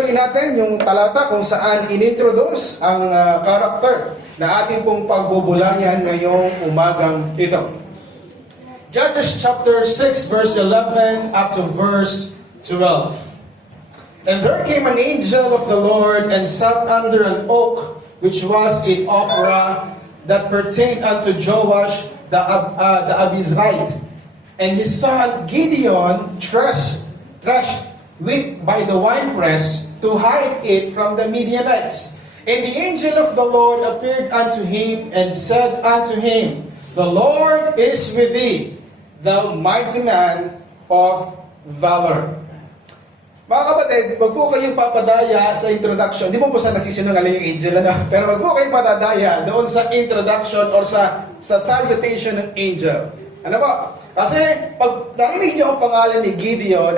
Pagpapali natin yung talata kung saan inintroduce ang character na ating pong pagbubulayan ngayong umagang ito. Judges chapter 6 verse 11 up to verse 12. And there came an angel of the Lord and sat under an oak which was in Ophrah that pertained unto Joash the Abizrite. And his son Gideon threshed wheat by the winepress to hide it from the Midianites. And the angel of the Lord appeared unto him and said unto him, The Lord is with thee, thou mighty man of valor. Mga kapatid, wag po kayong papadaya sa introduction. Hindi mo po sa nasisinungaling yung angel, pero wag po kayong papadaya doon sa introduction or sa salutation ng angel. Ano po? Kasi pag narinig niyo ang pangalan ni Gideon,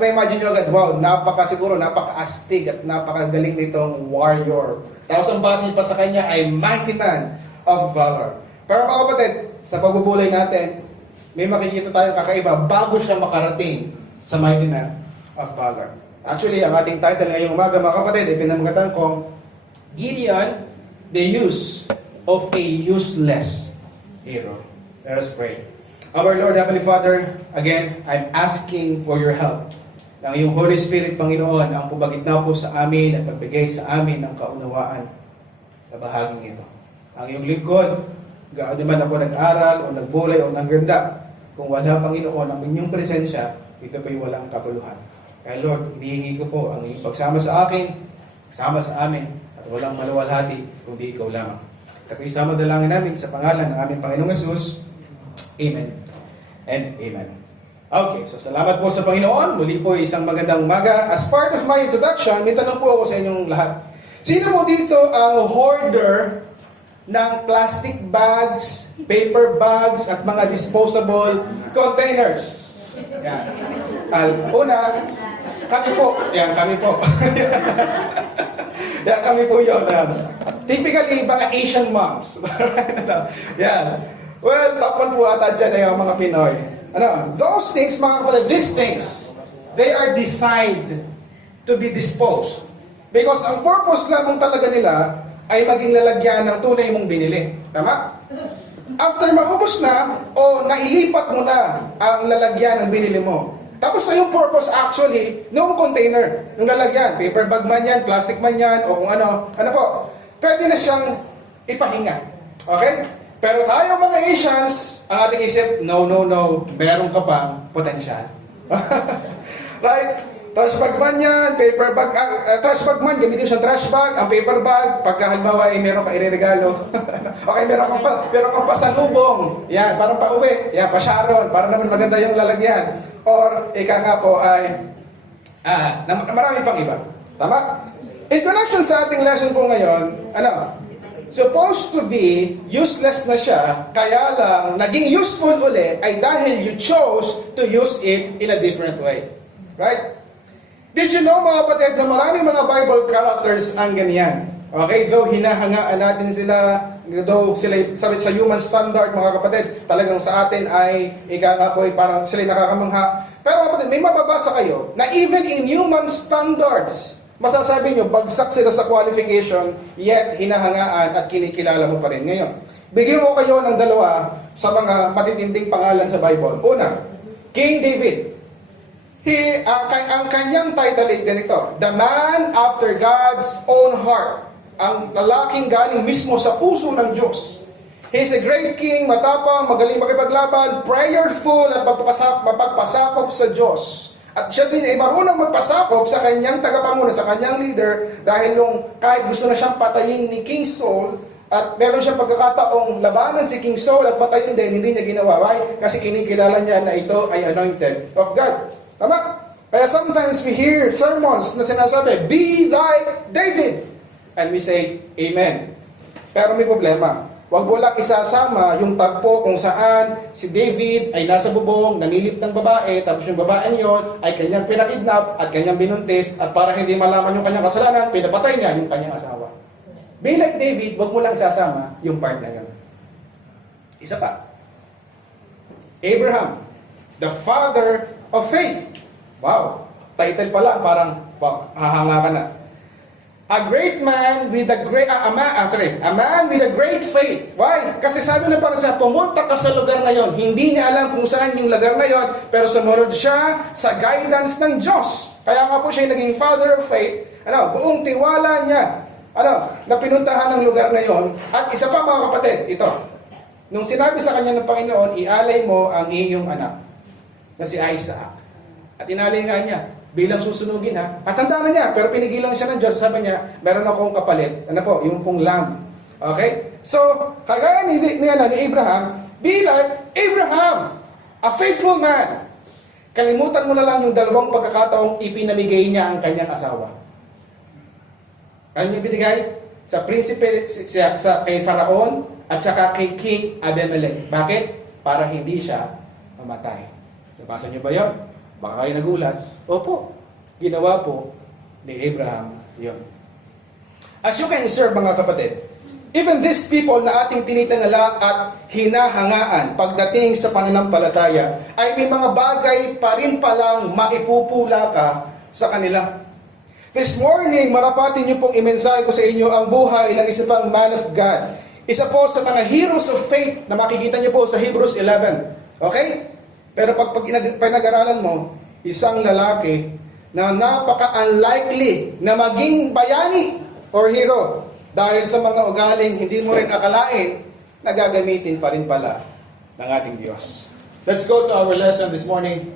may imagine niyo agad, wow, napaka-astig at napakagaling nitong warrior. Tapos ang bagay pa sa kanya ay mighty man of valor. Pero mga kapatid, sa pagbubulay natin, may makikita tayong kakaiba bago siya makarating sa mighty man of valor. Actually, ang ating title ngayong umaga, mga kapatid, ay pinamagatan kong Gideon, the use of a useless hero. Let us pray. Our Lord, Heavenly Father, again, I'm asking for your help. Ng iyong Holy Spirit, Panginoon, ang pumagitna po sa amin at pagbigay sa amin ng kaunawaan sa bahaging ito. Ang iyong lingkod, gaano man ako nag-aral o nagbulay o nagganda, kung wala, Panginoon, ang inyong presensya, ito po'y walang kabuluhan. Kaya Lord, hinihingi ko po ang iyong pagsama sa akin, sama sa amin, at walang maluwalhati, kundi ikaw lamang. At isama dalangin namin sa pangalan ng aming Panginoong Yesus. Amen and amen. Okay, so salamat po sa Panginoon. Muli po isang magandang umaga. As part of my introduction, may tanong po ako sa inyong lahat. Sino mo dito ang hoarder ng plastic bags, paper bags, at mga disposable containers? Yan. Una, kami po. Yan, kami po. Yan, kami po yun. Typically, mga Asian moms. Yan. Well, top 1 po ata dyan ay mga Pinoy. Those things, mga kapatid, these things, they are designed to be disposed. Because ang purpose lamang talaga nila ay maging lalagyan ng tunay mong binili. Tama? After maubos na, o nailipat mo na ang lalagyan ng binili mo. Tapos na yung purpose actually, ng container, yung lalagyan, paper bag man yan, plastic man yan, o kung ano po, pwede na siyang ipahinga. Okay? Pero tayo mga Asians, ang ating isip, no, meron ka pang potential. Right? Trash bag man yan, paper bag, trash bag man, gamitin siyang trash bag, ang paper bag, pagka halimbawa ay meron ka ireregalo. Okay, meron kang pasalubong. Yan, parang pauwi. Yan, pa-Sharon, para naman maganda yung lalagyan. Or, ika nga po ay, marami pang iba. Tama? In connection sa ating lesson po ngayon, supposed to be useless na siya, kaya lang naging useful ulit ay dahil you chose to use it in a different way. Right? Did you know, mga kapatid, na maraming mga Bible characters ang ganyan? Okay? Though hinahangaan natin sila, though sila sa human standard, mga kapatid, talagang sa atin ay parang sila nakakamangha. Pero kapatid, may mababasa kayo na even in human standards, masasabi nyo, bagsak sila sa qualification, yet hinahangaan at kinikilala mo pa rin ngayon. Bigyan ko kayo ng dalawa sa mga matitinding pangalan sa Bible. Una, King David. Ang kanyang title ay ganito, The Man After God's Own Heart. Ang lalaking galing mismo sa puso ng Diyos. He's a great king, matapang, magaling makipaglaban, prayerful at mapagpasakop sa Diyos. At siya din ay marunong magpasakop sa kanyang tagapanguna, sa kanyang leader, dahil kahit gusto na siyang patayin ni King Saul, at meron siyang pagkakataong labanan si King Saul at patayin din, hindi niya ginawa. Why? Kasi kinikilala niya na ito ay anointed of God. Tama? Kaya sometimes we hear sermons na sinasabi, be like David. And we say, Amen. Pero may problema. Huwag mo lang isasama yung tagpo kung saan si David ay nasa bubong, nanilip ng babae, tapos yung babae niyon ay kanyang pinakidnap at kanyang binuntis, at para hindi malaman yung kanyang kasalanan, pinapatay niya yung kanyang asawa. Be like David, huwag mo lang isasama yung part na yun. Isa pa. Abraham, the father of faith. Wow, title pa lang, parang hahanga ka na. A great man with a great, a man with a great faith. Why? Kasi sabi na para sa pumunta ka sa lugar na yon, hindi niya alam kung saan yung lugar na yon, pero sumunod siya sa guidance ng Diyos. Kaya nga po siya naging father of faith, buong tiwala niya, na pinuntahan ng lugar na yon. At isa pa mga kapatid, ito, nung sinabi sa kanya ng Panginoon, ialay mo ang iyong anak, na si Isaac. At inalay nga niya, bilang susunugin ha. At handa na niya, pero pinigilan siya ng Diyos. Sabi niya, meron akong kapalit. Yung pong lamb. Okay? So, kagaya ni Abraham, be like Abraham, a faithful man. Kalimutan mo na lang yung dalawang pagkakataong ipinamigay niya ang kanyang asawa. Ano niya binigay? Sa prinsipe, kay Faraon, at saka kay King Abimelech. Bakit? Para hindi siya mamatay. Nabasa niyo ba yun? Baka kayo nagulat. Opo, ginawa po ni Abraham yun. As you can observe mga kapatid, even these people na ating tinitangala at hinahangaan pagdating sa pananampalataya, ay may mga bagay pa rin palang maipupula ka sa kanila. This morning, marapatin niyo pong imensahe ko sa inyo ang buhay ng isa pang man of God. Isa po sa mga heroes of faith na makikita niyo po sa Hebrews 11. Okay? Pero pag pinag-aralan mo, isang lalaki na napaka-unlikely na maging bayani or hero dahil sa mga ugaling hindi mo rin akalain na gagamitin pa rin pala ng ating Diyos. Let's go to our lesson this morning.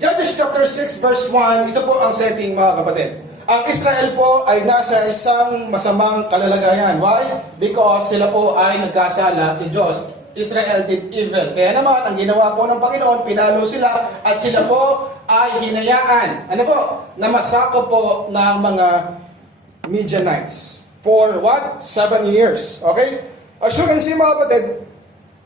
Judges chapter 6 verse 1, ito po ang setting mga kapatid. Ang Israel po ay nasa isang masamang kalalagayan. Why? Because sila po ay nagkasala si Diyos. Israel did evil. Kaya naman, ang ginawa po ng Panginoon, pinalo sila at sila po ay hinayaan. Na masakop po ng mga Midianites. For what? 7 years. Okay? As you can see mga kapatid,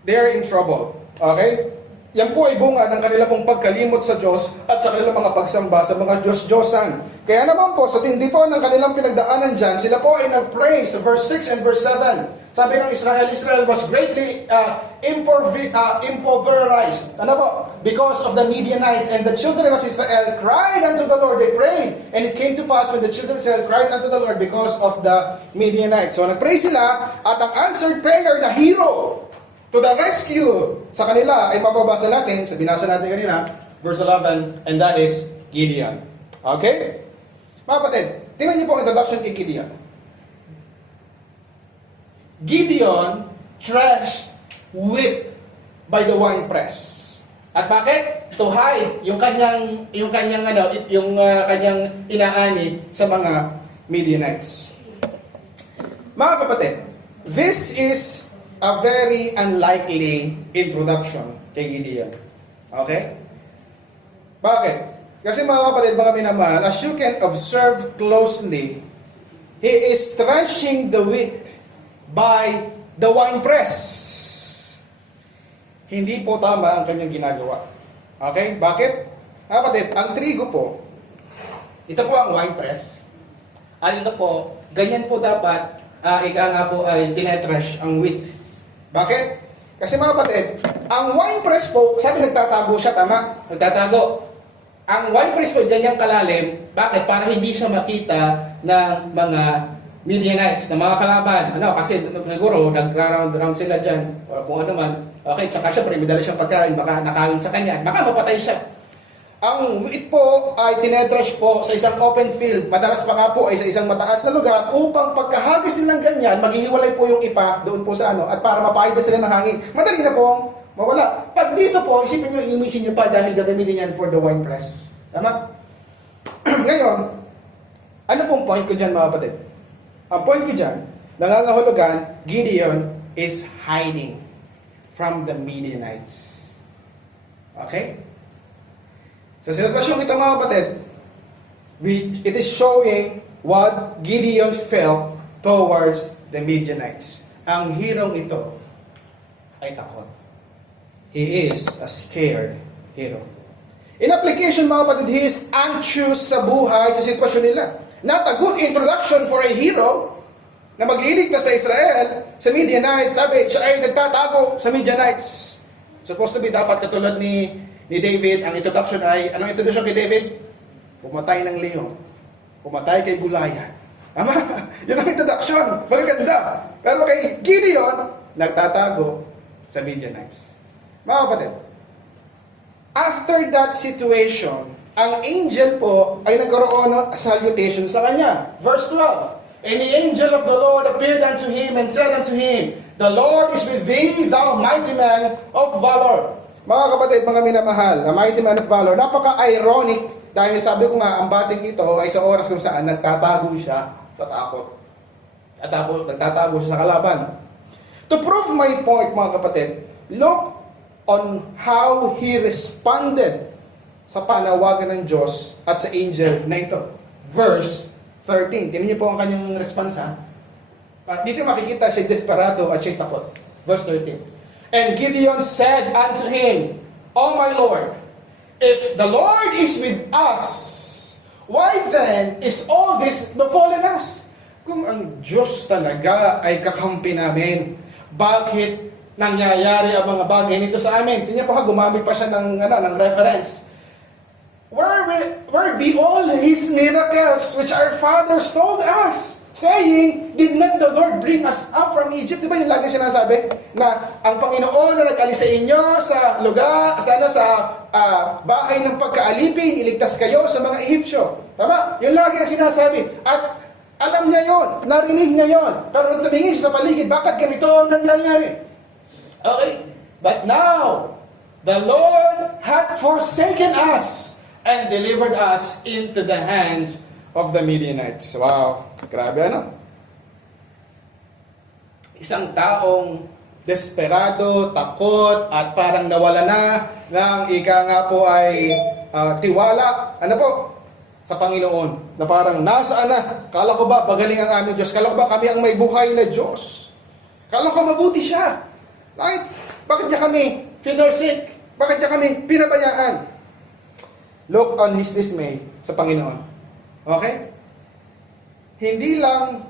they are in trouble. Okay? Yan po ay bunga ng kanila pong pagkalimot sa Diyos at sa kanilang mga pagsamba sa mga Diyos-Diyosan. Kaya naman po, sa tindi po ng kanilang pinagdaanan dyan, sila po ay nag-pray sa verse 6 and verse 7. Sabi ng Israel was greatly impoverized. Because of the Midianites, and the children of Israel cried unto the Lord. They prayed. And it came to pass when the children of Israel cried unto the Lord because of the Midianites. So nag-pray sila, at ang answered prayer na hero to the rescue sa kanila ay mababasa natin, sa binasa natin kanina, verse 11, and that is Gideon. Okay? Mga kapatid, tingnan niyo po ang introduction kay Gideon. Gideon threshed wheat by the winepress. At bakit? To hide yung kanyang inaani sa mga Midianites. Mga kapatid, this is a very unlikely introduction kay Gideon. Okay? Bakit? Kasi mga kapatid, mga minamahal, as you can observe closely, he is threshing the wheat by the winepress. Hindi po tama ang kanyang ginagawa. Okay? Bakit? Kapatid, ang trigo po, ito po ang winepress. At ito po, ganyan po dapat, ika nga po ay tinetrash ang wheat. Bakit? Kasi mga kapatid, ang winepress po, sabi nagtatago siya, tama? Nagtatago. Ang winepress po, ganyang kalalim. Bakit? Para hindi siya makita ng mga Midianites, ng mga kalaban. Kasi siguro, nag-round sila dyan, o kung ano man. Okay, tsaka syempre, may dala siyang pagkain, baka nakawin sa kanya, baka mapatay siya. Ang wheat po ay tinetrash po sa isang open field. Madalas pa nga po ay sa isang mataas na lugar upang pagkahagis nilang ganyan, maghihiwalay po yung ipa doon po sa at para mapahid sila ng hangin. Madali na pong mawala. Pag dito po, isipin nyo, i-emission nyo pa dahil gagamitin yan for the wine press. Tama? Ngayon, ano pong point ko dyan mga kapatid? Ang point ko dyan, nangangahulugan, Gideon is hiding from the Midianites. Okay? Sa sitwasyong ito mga kapatid, it is showing what Gideon felt towards the Midianites. Ang hirong ito ay takot. He is a scared hero. In application mga kapatid, he is anxious sa buhay, sa sitwasyon nila. Not a good introduction for a hero na magliligtas sa Israel, sa Midianites. Sabi, siya ay nagtatago sa Midianites. Supposed to be dapat katulad ni David. Ang introduction ay, anong introduction kay David? pumatay ng leon, pumatay kay Goliath. Tama? Yun ang introduction. Magaganda. Pero kay Gideon, nagtatago sa Midianites. Mga kapatid, after that situation, ang angel po ay nagkaroon ng salutation sa kanya. Verse 12, "And the angel of the Lord appeared unto him and said unto him, The Lord is with thee, thou mighty man of valor." Mga kapatid, mga minamahal, the mighty man of valor, napaka-ironic dahil sabi ko nga, ang bating ito ay sa oras kung saan nagtatago siya sa takot. At nagtatago siya sa kalaban. To prove my point, mga kapatid, look on how he responded sa panawagan ng Diyos at sa angel na ito. Verse 13. Tingnan niyo po ang kanyang response, ha? Dito makikita siya desperado at siya takot. Verse 13. "And Gideon said unto him, O my Lord, if the Lord is with us, why then is all this befallen us?" Kung ang Diyos talaga ay kakampi namin, bakit nangyayari ang mga bagay nito sa amin? Tingnan po ha, gumamit pa siya ng reference. Where be all his miracles which our fathers told us, saying, Did not the Lord bring us up from Egypt? Di ba yung lagi sinasabi na ang Panginoon na nag-alis sa inyo sa lugar, sa bahay ng pagkaalipin, iligtas kayo sa mga Ehipsyo. Tama? Yung lagi ang sinasabi. At alam niya yon, narinig niya yon. Pero nung tumingin sa paligid, bakit ganito ang nangyayari? Okay, but now, the Lord had forsaken us and delivered us into the hands of the Midianites. Wow, grabe ano? Isang taong desperado, takot, at parang nawala na ng ika nga po ay tiwala. Ano po? Sa Panginoon, na parang nasaan na? Kala ko ba pagaling ang aming Diyos? Kala ko ba kami ang may buhay na Diyos? Kala ko mabuti siya. Right? Bakit niya kami finorsake? Bakit niya kami pinabayaan? Look on his dismay sa Panginoon. Okay? Hindi lang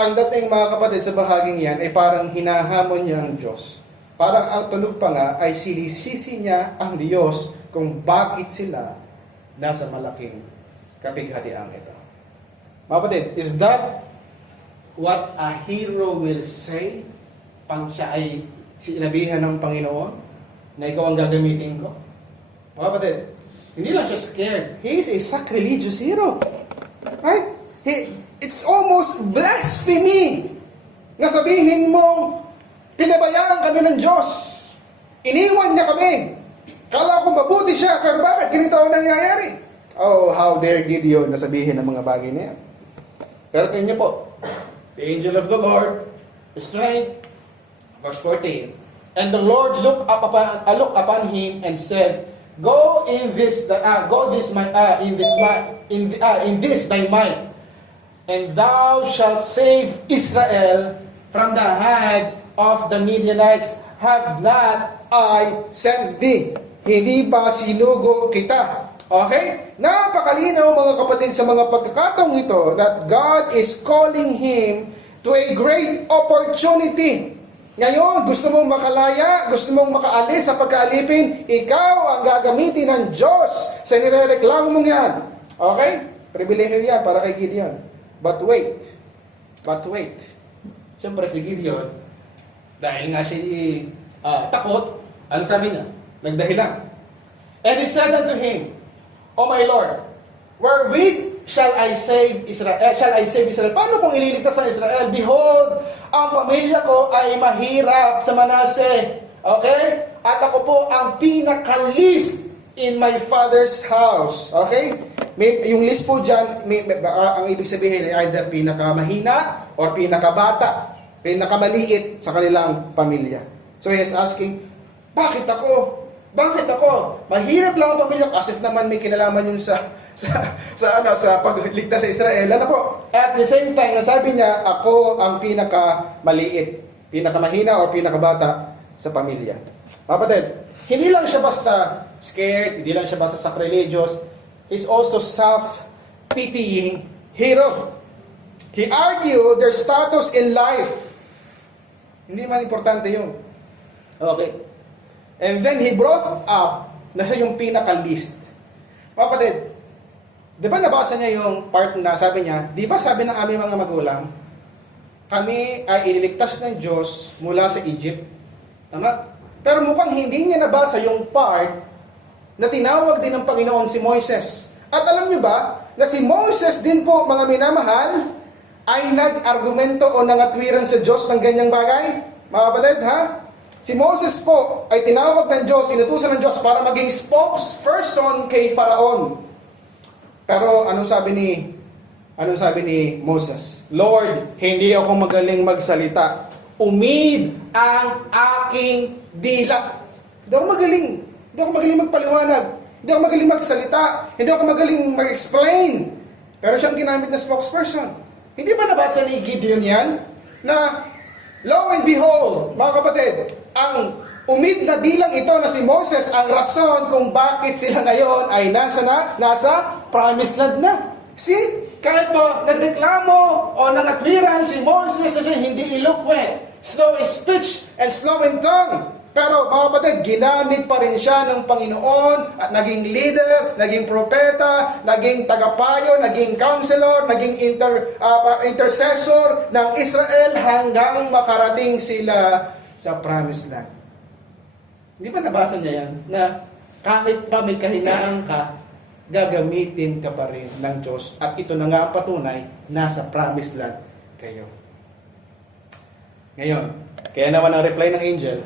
ang dating mga kapatid sa bahaging yan ay parang hinahamon niya ang Diyos. Parang ang tunog pa nga ay sinisisi niya ang Diyos kung bakit sila nasa malaking kapighatian ito. Mga kapatid, is that what a hero will say pag siya ay sinabihan ng Panginoon na ikaw ang gagamitin ko? Mga kapatid, hindi lang siya scared. He is a sacrilegious hero. Right? It's almost blasphemy na sabihin mong pinabayaan kami ng Diyos. Iniwan niya kami. Kala ko mabuti siya, pero bakit ganito ang nangyayari? Oh, how dare Gideon na sabihin ng mga bagay na yan. Pero tingnan niyo po, the angel of the Lord strength, verse 14. And the Lord looked upon him and said, Go in this thy might, and thou shalt save Israel from the hand of the Midianites. Have not I sent thee? Hindi ba sinugo kita? Okay? Napakalinaw mga kapatid sa mga pagkakataong ito that God is calling him to a great opportunity. Ngayon, gusto mong makalaya, gusto mong makaalis sa pagkaalipin, ikaw ang gagamitin ng Diyos sa nirereklamo mong yan. Okay? Pribilehiyo yan para kay Gideon. But wait. Siyempre si Gideon, dahil nga siya takot, ano sabi niya? Nagdahilan. And he said unto him, O my Lord, wherewith shall I save Israel? Paano kung ililigtas ang Israel? Behold, ang pamilya ko ay mahirap sa Manase. Okay? At ako po ang pinaka-least in my father's house. Okay? Yung list po dyan, ang ibig sabihin ay either pinaka-mahina or pinaka-bata, pinaka-maliit sa kanilang pamilya. So he is asking, bakit ako? Bakit ako? Mahirap lang ang pamilya, as if naman may kinalaman yun sa pagligtas sa Israel. Ano po? At the same time, nasabi niya, ako ang pinaka-maliit, pinaka-mahina o pinaka-bata sa pamilya. Kapatid, hindi lang siya basta scared, hindi lang siya basta sacrilegious, he's also self-pitying hero. He argued their status in life. Hindi man importante yun. Okay. And then he brought up na siya yung pinaka-least. Kapatid, Di ba nabasa niya yung part na sabi niya, di ba sabi ng aming mga magulang, kami ay iniligtas ng Diyos mula sa Egypt. Tama? Pero mukhang hindi niya nabasa yung part na tinawag din ng Panginoon si Moises. At alam niyo ba, na si Moses din po, mga minamahal, ay nag-argumento o nangatwiran sa Diyos ng ganyang bagay? Mga kapatid, ha? Si Moses po ay tinawag ng Diyos, inutusan ng Diyos para maging spokesperson kay Faraon. Pero anong sabi ni Moses? Lord, hindi ako magaling magsalita. Umid ang aking dila. Hindi ako magaling magpaliwanag. Hindi ako magaling magsalita. Hindi ako magaling mag-explain. Pero siyang ginamit na spokesperson. Hindi ba nabasa ni Gideon yan? Na, lo and behold, mga kapatid, ang umid na dilang ito na si Moses ang rason kung bakit sila ngayon ay nasa promised land na. See? Kahit po nagreklamo o nangatwiran si Moses na hindi eloquent, slow in speech and slow in tongue. Pero mga kapatid, ginamit pa rin siya ng Panginoon at naging leader, naging propeta, naging tagapayo, naging counselor, naging intercessor ng Israel hanggang makarating sila sa promised land. Hindi ba nabasa niya yan? Na kahit pa may kahinaan ka, gagamitin ka pa rin ng Diyos. At ito na nga ang patunay, nasa promised land kayo. Ngayon, kaya naman ang reply ng angel,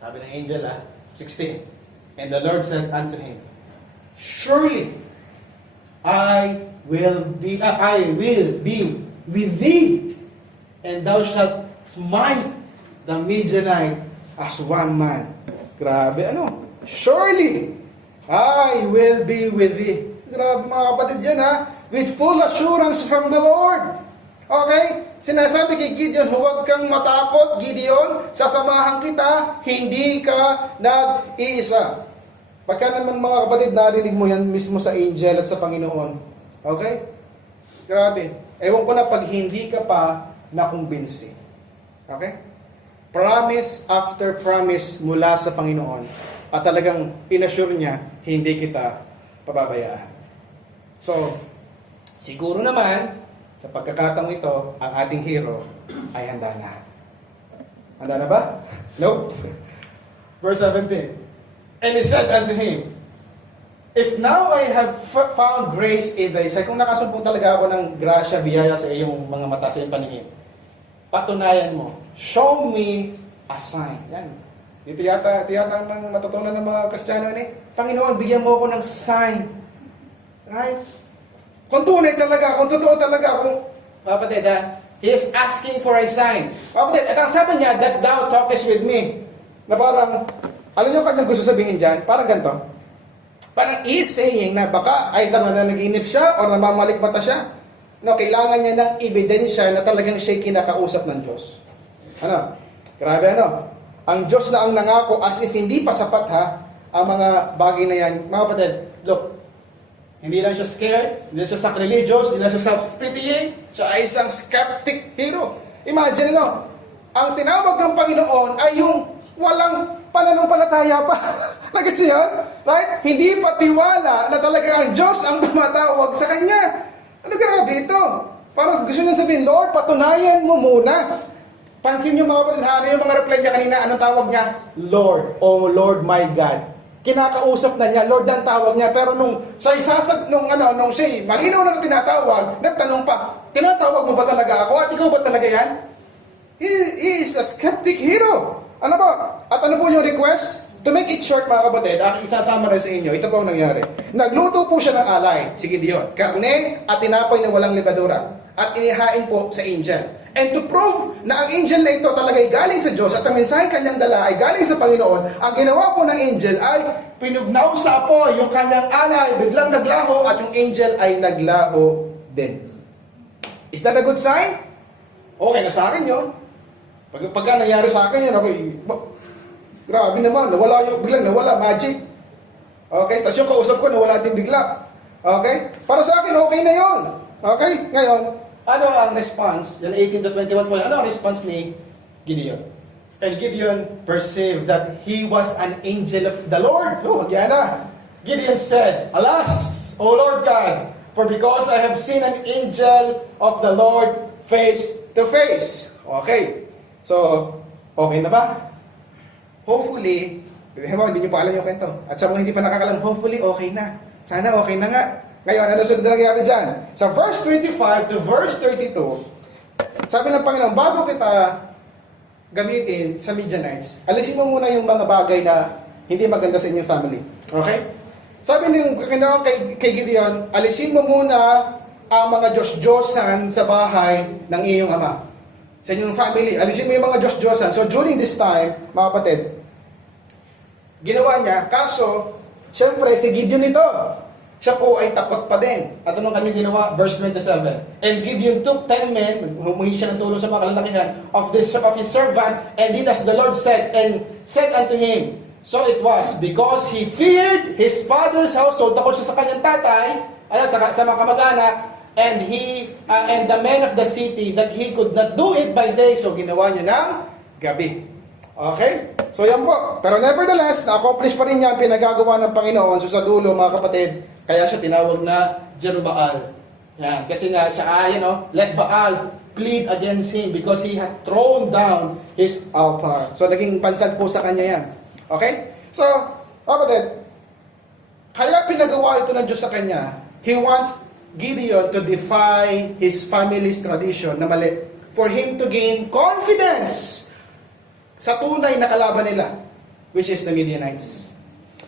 sabi ng angel 16, and the Lord said unto him, surely I will be with thee, and thou shalt smite the Midianite as one man. Grabe, ano? Surely I will be with thee. Grabe mga kapatid yan, with full assurance from the Lord. Okay? Sinasabi kay Gideon, huwag kang matakot, Gideon, sasamahan kita, hindi ka nag-iisa. Pagka naman mga kapatid, narinig mo yan mismo sa angel at sa Panginoon. Okay? Grabe. Ewan ko na pag hindi ka pa nakumbinsi. Okay? Promise after promise mula sa Panginoon. At talagang inassure niya, hindi kita pababayaan. So, siguro naman, sa pagkakataong ito, ang ating hero ay handa na. Handa na ba? Nope. Verse 17. And he said unto him, if now I have found grace in thy sight, kung nakasumpong talaga ako ng grasya, biyaya sa iyong mga mata, sa iyong paningin, patunayan mo, show me a sign. Yan. Ito yata nang matutunan ng mga Kristiyano Panginoon, bigyan mo ako ng sign. Right? Kung tunay talaga, kung totoo talaga, kung kapatid, he is asking for a sign. Kapatid, at ang sabi niya, that thou talkest with me. Na parang, alam niyo kanyang gusto sabihin dyan? Parang ganito. Parang he is saying na baka ay na naginip siya o namamalikmata siya. No, kailangan niya ng ebidensya na talagang siya'y kinakausap ng Diyos. Ano? Grabe ano? Ang Diyos na ang nangako as if hindi pa sapat ang mga bagay na yan. Mga kapatid, look, hindi lang siya scared, hindi siya sacrilegious, hindi lang siya self-pitying, siya ay isang skeptic hero. Imagine ang tinawag ng Panginoon ay yung walang pananampalataya pa. Nagets niyo yun? Right? Hindi pa tiwala na talaga ang Diyos ang tumatawag sa kanya. Ano grabe ito? Parang gusto niya sabihin, Lord, patunayan mo muna. Pansin niyo mga kapatid, yung mga reply niya kanina, anong tawag niya? Lord, oh Lord my God. Kinakausap na niya, Lord ang tawag niya, pero nung siya malinaw na tinatawag, nagtanong pa, tinatawag mo ba talaga ako? At ikaw ba talaga yan? He is a skeptic hero. Ano ba? At ano po yung request? To make it short mga kapatid, isasama na sa inyo, ito po ang nangyari. Nagluto po siya ng alay, si Gideon, karne at tinapay na walang libadura, at inihain po sa angel. And to prove na ang angel na ito talaga ay galing sa Diyos at ang mensahe kanyang dala ay galing sa Panginoon, ang ginawa po ng angel ay pinugnaw sa apoy yung kanyang alay, biglang naglaho at yung angel ay naglaho din. Is that a good sign? Okay na sa akin yun. Pagka nangyari sa akin yan, grabe naman, biglang nawala, magic. Okay, tapos yung kausap ko, nawala din bigla. Okay? Para sa akin, okay na yun. Okay? Ngayon, ano ang response? Yan 18 to 21 po. Ano ang response ni Gideon? And Gideon perceived that he was an angel of the Lord. Oh, yan na. Gideon said, alas, things, O Lord God, for because I have seen an angel of the Lord face to face. Okay. So, okay na ba? Hopefully, hindi nyo pa alam yung kwento. At sa mga hindi pa nakakalam, hopefully, okay na. Sana okay na nga. Ngayon, ano sunod na nangyari dyan? Sa verse 25 to verse 32, sabi ng Panginoon, bago kita gamitin sa Midianites, alisin mo muna yung mga bagay na hindi maganda sa inyong family. Okay? Sabi ng Panginoon kay Gideon, alisin mo muna ang mga Diyos-Diyosan sa bahay ng iyong ama. Sa inyong family, alisin mo yung mga Diyos-Diyosan. So during this time, mga kapatid, ginawa niya, kaso, syempre, si Gideon ito, siya po ay takot pa din. At anong kanyang ginawa? Verse 27. And Gideon took 10 men, humingi siya ng tulong sa mga kalalakihan, of his servant, and did as the Lord said, and said unto him, so it was, because he feared his father's household, takot siya sa kanyang tatay, sa mga kamag-anak, and and the men of the city, that he could not do it by day, so ginawa niya ng gabi. Okay? So yan po. Pero nevertheless, na-accomplish pa rin niya ang pinagagawa ng Panginoon. So sa dulo, mga kapatid, kaya siya tinawag na Jerubbaal. Yan. Kasi nga siya, let Baal plead against him because he had thrown down his altar. So naging pansag po sa kanya yan. Okay? So, kapatid, kaya pinagawa ito ng Diyos sa kanya. He wants Gideon to defy his family's tradition na mali. For him to gain confidence sa tunay na kalaban nila, which is the Midianites.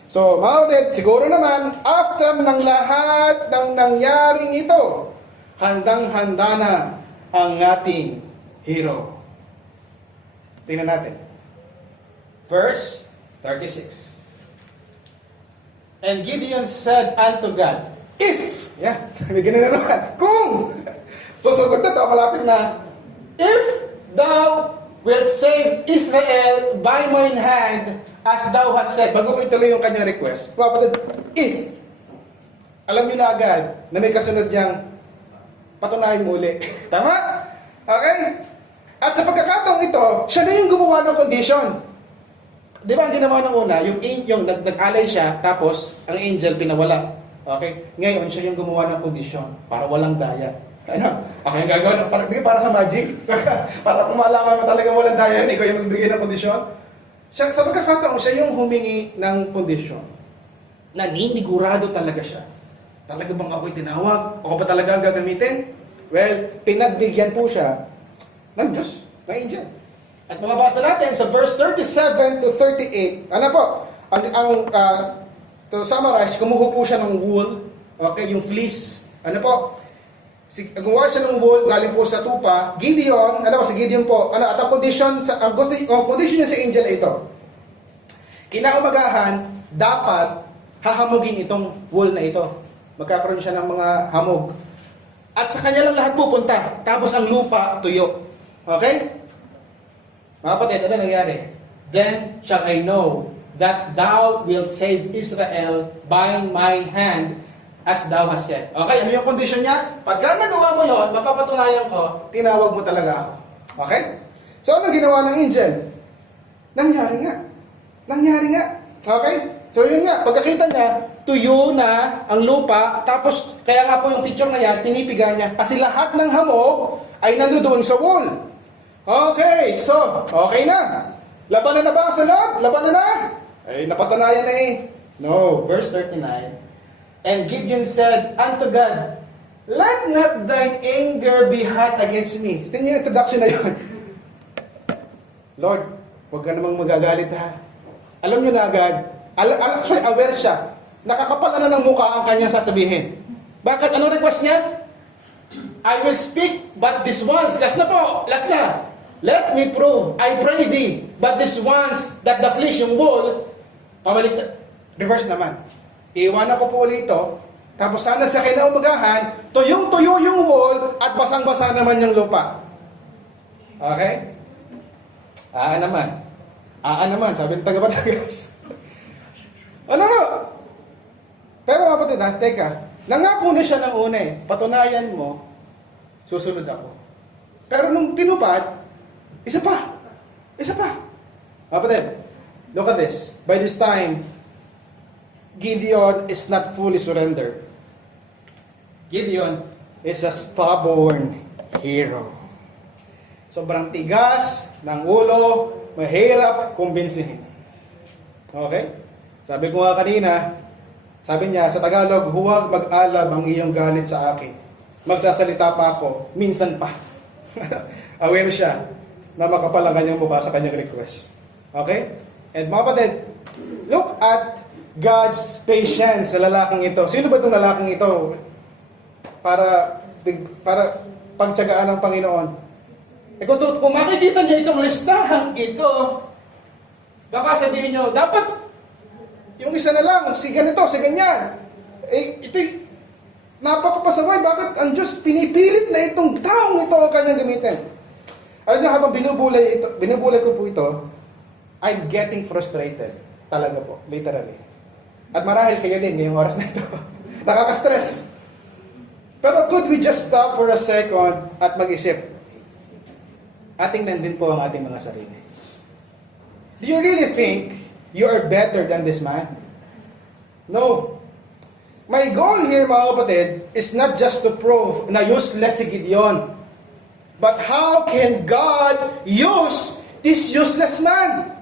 So, mga kapatid, siguro naman, after ng lahat ng nangyaring ito, handang-handa na ang ating hero. Tingnan natin. Verse 36. And Gideon said unto God, if, may ganun na naman, kung, susugot na ito, malapit na, if thou will save Israel by mine hand, as thou hast said. Bago ko ituloy yung kanyang request. Kapatid, if, alam niyo na agad na may kasunod niyang patunayan mo uli. Tama? Okay? At sa pagkakataong ito, siya na yung gumawa ng condition. Di ba ang ginawa ng una, yung nag-alay siya, tapos ang angel pinawala. Okay? Ngayon, siya yung gumawa ng condition para walang daya. Ano? Okay, gagawin. Para sa magic. Para kung malaman mo talaga walang daya, ikaw yung magbigay ng kondisyon. Sa pagkakataon, siya yung humingi ng kondisyon. Naninigurado talaga siya. Talaga bang ako'y tinawag? Ako ba talaga ang gagamitin? Well, pinagbigyan po siya ng Diyos, ng angel. At mababasa natin sa verse 37 to 38. Ano po? To summarize, kumuha po siya ng wool. Okay, yung fleece. Ano po? Gumawa siya ng wool galing po sa tupa. Gideon, si Gideon po, at ang condition niya sa angel ay ito. Kinaumagahan, dapat hahamugin itong wool na ito. Magkakaroon siya ng mga hamog. At sa kanya lang lahat pupunta. Tapos ang lupa, tuyo. Okay? Mga kapatid, ano nangyari? Then shall I know that thou wilt save Israel by my hand, as thou hast said. Okay, ano yung condition niya? Pagka nagawa mo yun, mapapatunayan ko, tinawag mo talaga ako. Okay? So, anong ginawa ng angel? Nangyari nga. Okay? So, yun nga. Pagkakita niya, tuyo na ang lupa, tapos, kaya nga po yung picture na yan, tinipigan niya. Kasi lahat ng hamog ay nandoon sa wall. Okay, so, okay na. Labanan na ba sa lot? Labanan na? Ay, napatunayan na eh. No, verse 39. And Gideon said unto God, let not thine anger be hot against me. Tingnan yung introduction na yun. Lord, huwag ka namang magagalit ha. Alam nyo na agad, actually aware siya, nakakapal na ng mukha ang kanyang sasabihin. Bakit? Anong request niya? I will speak, but this once, last na. Let me prove, I pray thee, but this once, that the flesh, yung wool, reverse naman. Iiwanan ko po ulit ito, tapos sana sa kinaumagahan, tuyong-tuyo yung wall, at basang-basa naman yung lupa. Okay? Naman, sabi ng taga-Batangas. Ano mo? Pero kapatid teka, nangako na siya ng una eh, patunayan mo, susunod ako. Pero nung tinupad, isa pa. Kapatid, look at this. By this time, Gideon is not fully surrendered. Gideon is a stubborn hero. Sobrang tigas ng ulo, mahirap kumbinsihin. Okay? Sabi ko nga kanina, sabi niya sa Tagalog, huwag mag-alab ang iyong galit sa akin. Magsasalita pa ako, minsan pa. Aware siya na makapal ang kanyang mukha sa kanyang request. Okay? And mga kapatid, look at God's patience sa lalaking ito. Sino ba itong lalaking ito? Para pagtiyagaan ng Panginoon. Kung makikita niyo itong listahang ito, baka sabihin niyo, dapat yung isa na lang, si ganito, si ganyan. Ito'y napakapasaway. Bakit ang Diyos pinipilit na itong taong ito ang kanyang gamitin? Alam niyo, habang binubulay ko po ito, I'm getting frustrated. Talaga po, literally. At marahil kayo din ngayong oras na ito. Nakaka-stress. Pero could we just stop for a second at mag-isip? Ating nandin po ang ating mga sarili. Do you really think you are better than this man? No. My goal here, mga kapatid, is not just to prove na useless si Gideon. But how can God use this useless man?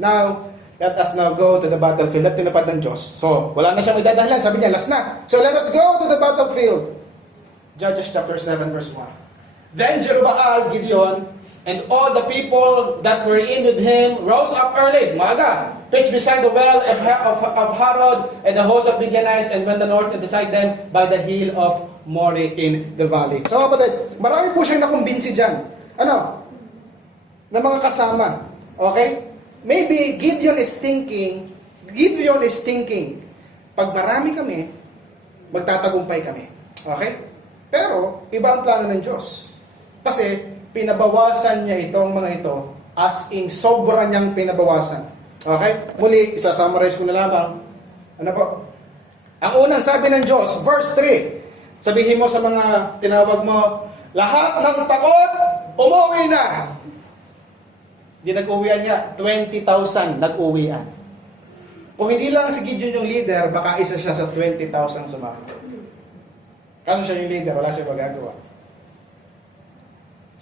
Now, let us now go to the battlefield. At tinapad ng Diyos. So, wala na siyang idadahilan. Sabi niya, last na. So, let us go to the battlefield. Judges chapter 7 verse 1. Then Jerubbaal, Gideon, and all the people that were in with him rose up early, maaga, pitched beside the well of Harod and the host of Midianites, and went the north and beside them by the hill of Moreh in the valley. So kapatid, marami po siyang nakumbinsi dyan. Na mga kasama. Okay? Maybe Gideon is thinking, pag marami kami, magtatagumpay kami. Okay? Pero, iba ang plano ng Diyos. Kasi, pinabawasan niya itong mga ito as in sobra niyang pinabawasan. Okay? Muli, isa-summarize ko na lamang. Ano po? Ang unang sabi ng Diyos, verse 3, sabihin mo sa mga tinawag mo, lahat ng takot, umuwi na. Di nag-uwian niya, 20,000 nag-uwian. Kung hindi lang si Gideon yung leader, baka isa siya sa 20,000 sumakot. Kaso siya yung leader, wala siya magagawa.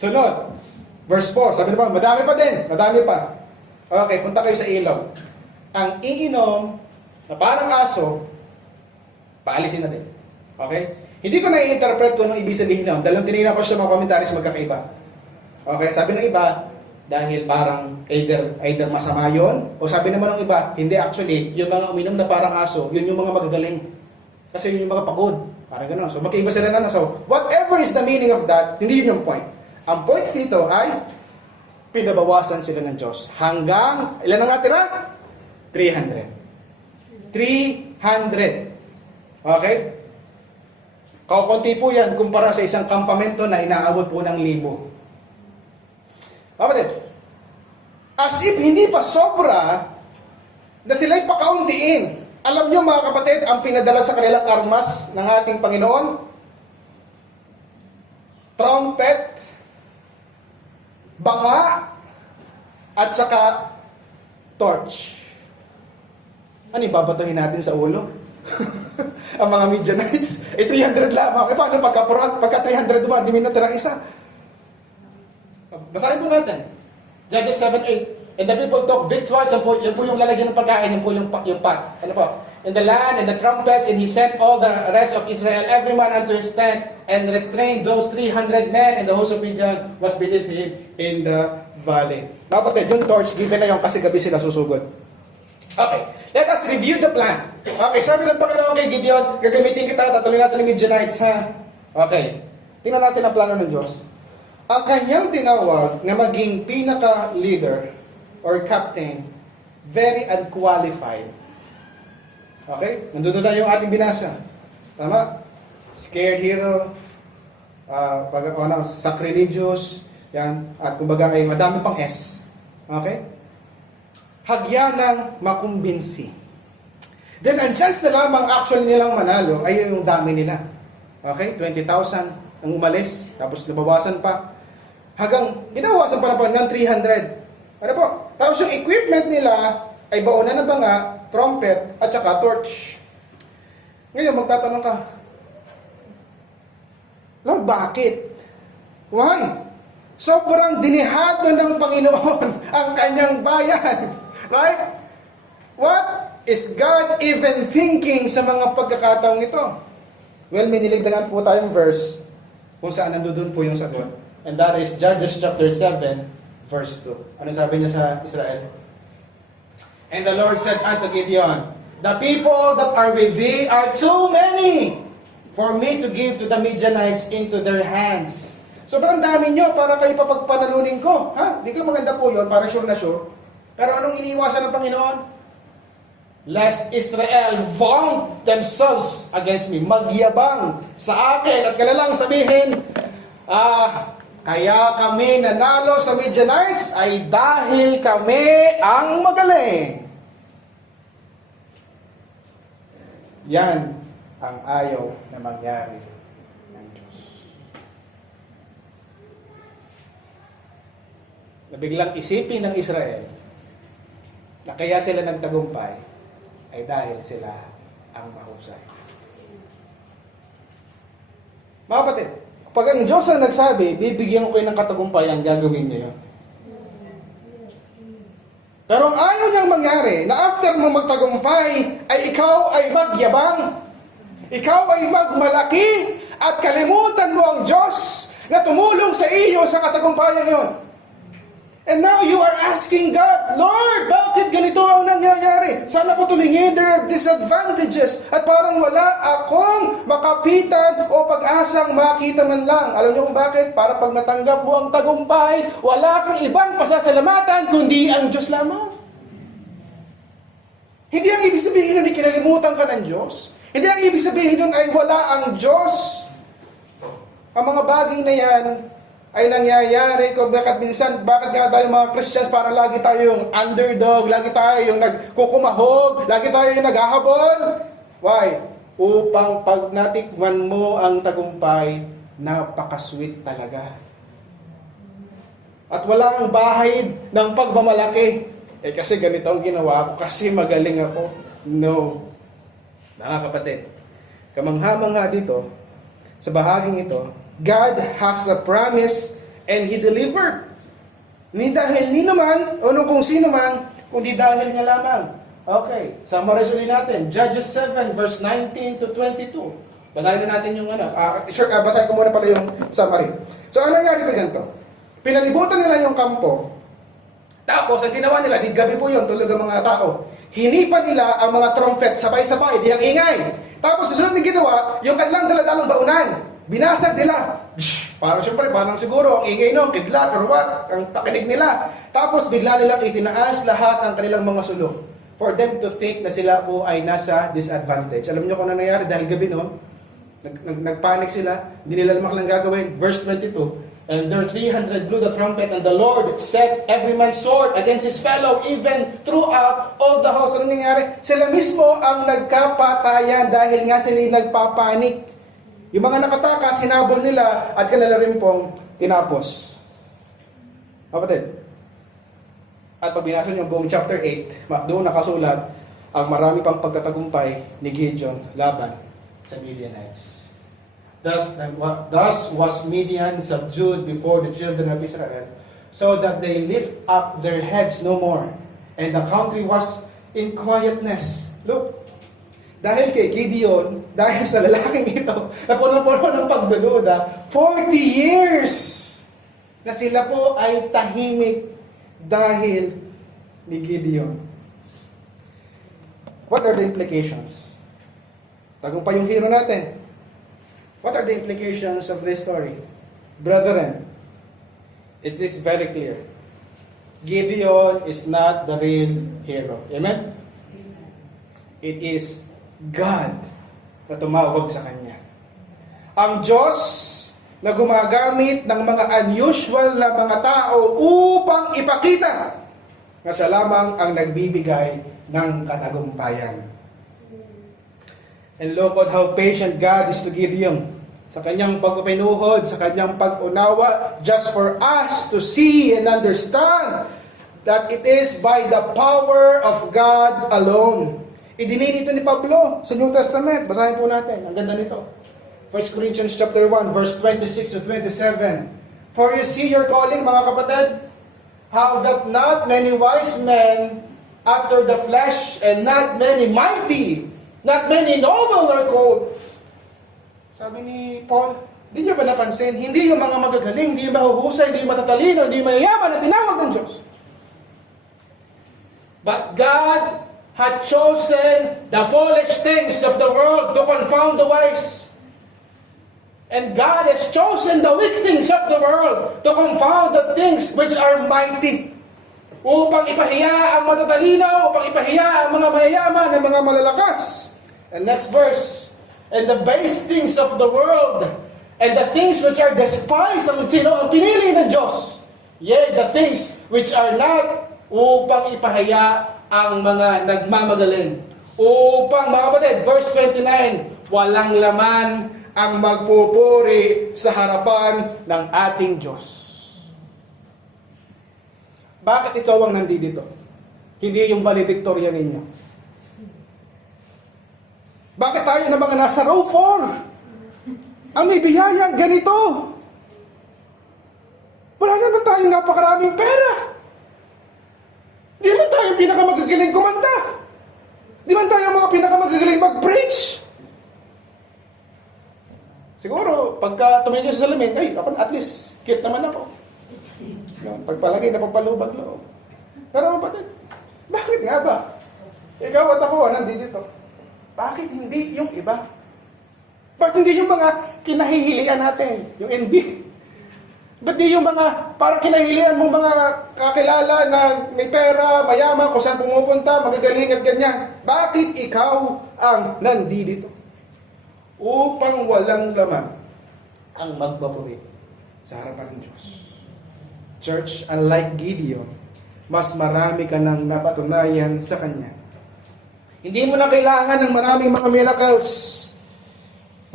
Sunod, verse 4, sabi naman, madami pa din, madami pa. Okay, punta kayo sa ilog. Ang iinom na parang aso, paalisin na din. Okay? Hindi ko na-i-interpret kung anong ibig sabihin na. Dahil tinignan ko sa mga commentaries magkakaiba. Okay, sabi ng iba, dahil parang either masama yon, o sabi naman ng iba, hindi actually, yung mga uminom na parang aso, yun yung mga magagaling. Kasi yun yung mga pagod. Parang gano'n. So magkaiba sila na. So, whatever is the meaning of that, hindi yun yung point. Ang point dito ay pinabawasan sila ng Diyos. Hanggang, ilan ang natira? 300. 300. Okay? Kakunti po yan kumpara sa isang kampamento na inaabot po ng 1,000. Kapatid, as if hindi pa sobra na sila'y pakauntiin. Alam nyo mga kapatid, ang pinadala sa kanilang armas ng ating Panginoon, trumpet, banga, at saka torch. Ano yung babatuhin natin sa ulo? Ang mga Midianites, 300 lamang. Paano pagka 300 dumaan, di may natirang isa? Basahin po natin. Judges 7:8. And the people took victuals, yan po yung lalagyan ng pagkain, yan po yung pot. Ano po? In the land, and the trumpets, and he sent all the rest of Israel, every man unto his tent, and restrained those 300 men, and the host of Midian was beneath him in the valley. Kapatid, yung torch, given na yung kasi gabi sila susugod. Okay, let us review the plan. Okay, sabi ng Panginoon kay Gideon, gagamitin kita, tatuloy natin ng Midianites, ha? Okay, tingnan natin ang plano ng Diyos. Ang kanyang tinawag na maging pinaka-leader or captain, very unqualified. Okay? Nandun na yung ating binasa. Tama? Scared hero, sacrilegious, yan, at kumbaga ay madami pang S. Okay? Hagyanang makumbinsi. Then, ang chance na lamang actually nilang manalo ay yung dami nila. Okay? 20,000 ang umalis, tapos nabawasan pa. Hanggang, binawasan pa na ng 300. Ano po? Tapos yung equipment nila ay baonan ng banga, trumpet, at saka torch. Ngayon, magtatanong ka, Lord, bakit? Why? Sobrang dinihado ng Panginoon ang kanyang bayan. Right? What is God even thinking sa mga pagkakataong ito? Well, may niligtagan po tayong verse kung saan nandoon po yung sagot. And that is Judges chapter 7, verse 2. Ano sabi niya sa Israel? And the Lord said unto Gideon, the people that are with thee are too many for me to give to the Midianites into their hands. Sobrang dami nyo para kayo papagpanalunin ko. Ha? Di ka maganda po yun, para sure na sure. Pero anong iniwasan ng Panginoon? Lest Israel vaunt themselves against me. Magyabang sa akin at kanilang sabihin, kaya kami nanalo sa Midianites ay dahil kami ang magaling. Yan ang ayaw na mangyari ng Diyos. Nabiglang isipin ng Israel na kaya sila nagtagumpay ay dahil sila ang mahusay. Mga kapatid, pag ang Diyos ang nagsabi, bibigyan ko kayo ng katagumpayan, gagawin niya yun. Pero ang ayaw niyang mangyari, na after mo magtagumpay, ay ikaw ay magyabang, ikaw ay magmalaki, at kalimutan mo ang Diyos na tumulong sa iyo sa katagumpayan yon. And now you are asking God, Lord, bakit ganito ang nangyayari? Sana ko tumingin, there are disadvantages. At parang wala akong makapitan o pag-asang makita man lang. Alam niyo kung bakit? Para pag natanggap mo ang tagumpay, wala kang ibang pasasalamatan kundi ang Diyos lamang. Hindi ang ibig sabihin nun ay kinalimutan ka ng Diyos. Hindi ang ibig sabihin nun ay wala ang Diyos. Ang mga bagay na yan ay nangyayari kung bakit nga tayo mga Christians para lagi tayo yung underdog, lagi tayo yung nagkukumahog, lagi tayo yung naghahabol. Why? Upang pag natikman mo ang tagumpay, napaka-sweet talaga. At wala ang bahid ng pagmamalaki. Kasi ganito ang ginawa ko, kasi magaling ako. No. Mga kapatid, kamangha-mangha dito, sa bahaging ito, God has a promise and He delivered. Hindi dahil ni naman, o kung sino man, kundi dahil niya lamang. Okay, summarize ulit natin. Judges 7 verse 19 to 22. Basahin na natin yung basahin ko muna pala yung summary. So ano nangyari pa ganito? Pinalibutan nila yung kampo. Tapos ang ginawa nila, di gabi po yun, tulog ang mga tao. Hinipan nila ang mga trumpet sabay-sabay, di ang ingay. Tapos susunod na ginawa, yung kanilang daladalang baunan. Binasag nila. Parang siyempre, parang siguro, ang ingay no, kidlat or what, ang pakinig nila. Tapos bigla nilang itinaas lahat ng kanilang mga sulong. For them to think na sila po ay nasa disadvantage. Alam niyo kung ano nangyari dahil gabi noon, nagpanic sila, hindi nila alam ang gagawin. Verse 22, and there 300 blew the trumpet, and the Lord set every man's sword against his fellow, even throughout all the house. Ano nangyari? Sila mismo ang nagkapatayan dahil nga sila nagpapanik. Yung mga nakatakas, sinabol nila at kanila rin pong tinapos. Kapatid, at pag binasa niyo buong chapter 8, doon nakasulat ang marami pang pagkatagumpay ni Gideon laban sa Midianites. Thus was Midian subdued before the children of Israel, so that they lift up their heads no more, and the country was in quietness. Look, dahil kay Gideon, dahil sa lalaking ito, na puno-puno ng pagdududa, 40 years na sila po ay tahimik dahil ni Gideon. What are the implications? Tagumpay yung hero natin. What are the implications of this story? Brethren, it is very clear. Gideon is not the real hero. Amen? It is God na tumawag sa kanya. Ang Diyos na gumagamit ng mga unusual na mga tao upang ipakita na siya lamang ang nagbibigay ng katagumpayan. And look at how patient God is to Gideon. Sa kanyang pagpinuhod, sa kanyang pag-unawa, just for us to see and understand that it is by the power of God alone. Idinit ito ni Pablo sa New Testament. Basahin po natin. Ang ganda nito. 1 Corinthians chapter 1, verse 26 to 27. For you see your calling, mga kapatid, how that not many wise men after the flesh, and not many mighty, not many noble are called. Sabi ni Paul, hindi niyo ba napansin? Hindi yung mga magagaling, hindi yung mahuhusay, hindi yung matatalino, hindi yung mayayaman na tinawag ng Diyos. But God had chosen the foolish things of the world to confound the wise. And God has chosen the weak things of the world to confound the things which are mighty. Upang ipahiya ang matatalino, upang ipahiya ang mga mayayaman, ang mga malalakas. And next verse. And the base things of the world, and the things which are despised, ang pinili ng Diyos. Yea, the things which are not, upang ipahiya ang mga nagmamagaling. Upang, mga kapatid, verse 29, walang laman ang magpupuri sa harapan ng ating Diyos. Bakit ikaw ang nandito? Hindi yung valedictorian ninyo. Bakit tayo na mga nasa row 4? Ang may biyaya, ganito. Wala naman tayong napakaraming pera. Di man tayo pinakamagagaling kumanta. Di man tayo mga pinakamagagaling mag-preach. Siguro, pagka tumingin sa salamin, ay, at least, cute naman ako. Pagpalagay na pagpalubag loob. Pero kapatid, bakit nga ba? Ikaw at ako, nandito. Bakit hindi yung iba? Bakit hindi yung mga kinahihilian natin? Yung envy? Ba't di yung mga, parang kinahihilian mo mga kakilala na may pera, mayaman, kung saan pumupunta, magagaling at ganyan? Bakit ikaw ang nandito? Upang walang laman ang magpapuri sa harapan ng Diyos. Church, unlike Gideon, mas marami ka nang napatunayan sa Kanya. Hindi mo na kailangan ng maraming mga miracles.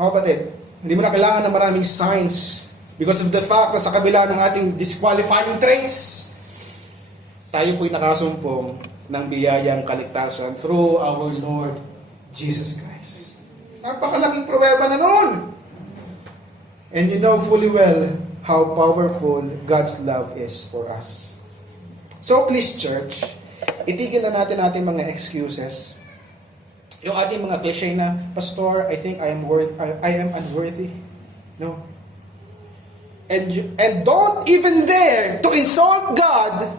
Mga kapatid, hindi mo na kailangan ng maraming signs because of the fact na sa kabila ng ating disqualifying traits, tayo po'y nakasumpong ng biyayang kaligtasan through our Lord Jesus Christ. Napakalaking pruweba na noon. And you know fully well how powerful God's love is for us. So please, church, itigil na natin ating mga excuses. Yung ating mga cliche na, Pastor, I think I am unworthy. No. And don't even dare to insult God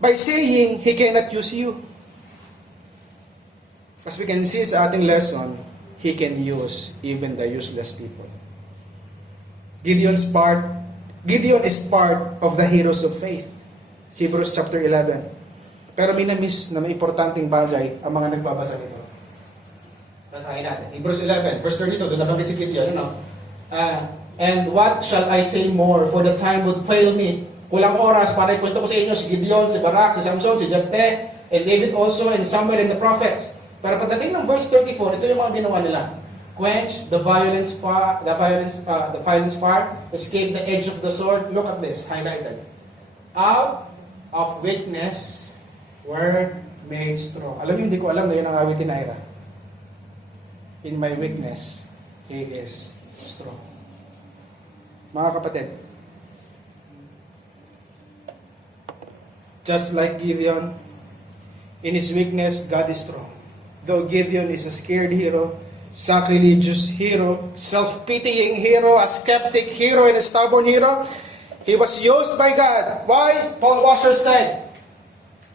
by saying He cannot use you. As we can see sa ating lesson, He can use even the useless people. Gideon is part of the heroes of faith. Hebrews chapter 11. Pero may na-miss na may importanteng bagay ang mga nagbabasa nito. Basahin natin. Hebrews 11, verse 32, doon nabanggit si Gideon. And what shall I say more, for the time would fail me. Kulang oras para ikwento ko sa inyo si Gideon, si Barak, si Samson, si Jephtheh, and David also, and Samuel and the prophets. Pero pagdating ng verse 34, ito yung mga ginawa nila. Quench the violence fire, escape the edge of the sword. Look at this, highlighted. Out of weakness were made strong. Alam niyo, hindi ko alam na yun ang awitin na Ira. In my weakness, He is strong. Mga kapatid, just like Gideon, in his weakness, God is strong. Though Gideon is a scared hero, sacrilegious hero, self-pitying hero, a skeptic hero, and a stubborn hero, he was used by God. Why? Paul Washer said,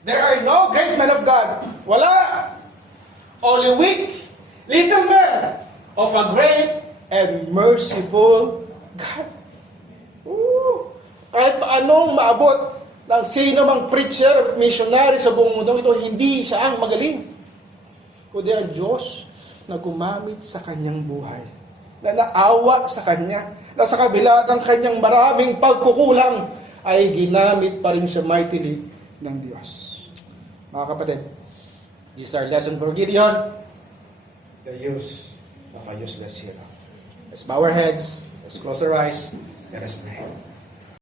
there are no great men of God. Wala. Only weak, little men of a great and merciful God. Kahit paanong maabot ng sino mang preacher, missionary sa buong mundo ito, hindi siya ang magaling. Kundi ang Diyos na gumamit sa kanyang buhay, na naawa sa kanya, na sa kabila ng kanyang maraming pagkukulang, ay ginamit pa rin siya mightily ng Diyos. Mga kapatid, this is our lesson for Gideon, the use of a useless hero. Let's bow our heads, let's close our eyes, let us pray.